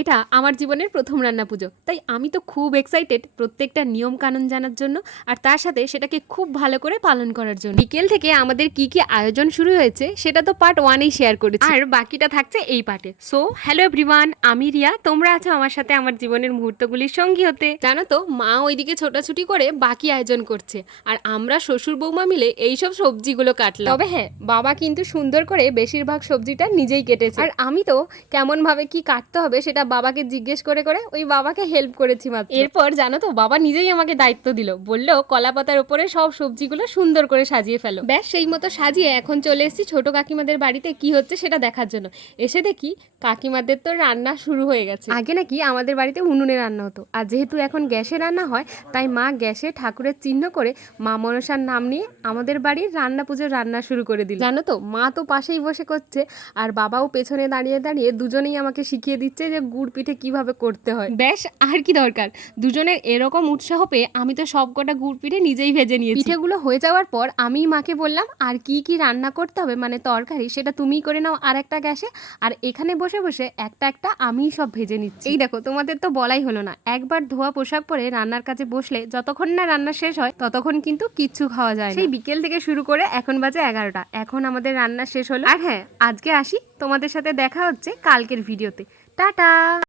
এটা আমার জীবনের প্রথম রান্না পুজো। তাই আমি তো খুব এক্সাইটেড প্রত্যেকটা নিয়ম কানুন জানার জন্য আর তার সাথে সেটাকে খুব ভালো করে পালন করার জন্য। বিকেল থেকে আমাদের কি কি আয়োজন শুরু হয়েছে সেটা তো পার্ট ওয়ানেই শেয়ার করেছি। আর বাকিটা থাকছে এই পার্টে সো হ্যালো এভরিওয়ান আমি রিয়া তোমরা আছো আমার সাথে আমার জীবনের মুহূর্তগুলির সঙ্গী হতে। জানো তো মা ওইদিকে ছোটাছুটি করে বাকি আয়োজন করছে আর আমরা শ্বশুর বৌমা মিলে এইসব সবজিগুলো কাটলাম। তবে হ্যাঁ বাবা কিন্তু সুন্দর করে বেশিরভাগ সবজিটা নিজেই কেটেছে। আর আমি তো কেমন ভাবে কি কাটতে হবে সেটা বাবাকে জিজ্ঞেস করে করে ওই বাবাকে হেল্প করেছি মাত্র। এরপর জানো তো বাবা নিজেই আমাকে দায়িত্ব দিল। বলল কলা পাতার উপরে সব সবজিগুলো সুন্দর করে সাজিয়ে ফেলো। ব্যাস সেই মতো সাজিয়ে এখন চলে এসেছি ছোট কাকিমাদের বাড়িতে কি হচ্ছে সেটা দেখার জন্য। এসে দেখি কাকিমাদের তো রান্না শুরু হয়ে গেছে। আগে নাকি আমাদের বাড়িতে উনুনে রান্না হতো। আর যেহেতু এখন গ্যাসে রান্না হয় তাই মা গ্যাসে ঠাকুরের চিহ্ন করে মা মনসার নাম নিয়ে আমাদের বাড়ির রান্না পুজোর রান্না শুরু করে দিল। জানো তো মা তো পাশেই বসে করছে আর বাবাও পেছনে দাঁড়িয়ে দাঁড়িয়ে দুজনেই আমাকে শিখিয়ে দিচ্ছে যে গুড় পিঠে কীভাবে করতে হয়? ব্যাস আর কি দরকার? দুজনের এরকম উৎসাহ পেয়ে আমি তো সব কটা গুড় পিঠে নিজেই ভেজে নিয়েছি। পিঠেগুলো হয়ে যাওয়ার পর আমি মাকে বললাম আর কি কি রান্না করতে হবে? মানে তরকারি সেটা তুমিই করে নাও আর একটা গ্যাসে। আর এখানে বসে বসে একটা একটা আমিই সব ভেজে নিচ্ছি। এই দেখো তোমাদের তো বলাই হলো না। একবার ধোয়া পোশাক পরে রান্নার কাছে বসলে যতক্ষণ না রান্না শেষ হয় ততক্ষণ কিন্তু কিচ্ছু খাওয়া যায় সেই বিকেল থেকে শুরু করে এখন বাজে এগারোটা। এখন আমাদের রান্না শেষ হলো। আর হ্যাঁ আজকে আসি তোমাদের সাথে দেখা হচ্ছে কালকের ভিডিওতে। টাটা!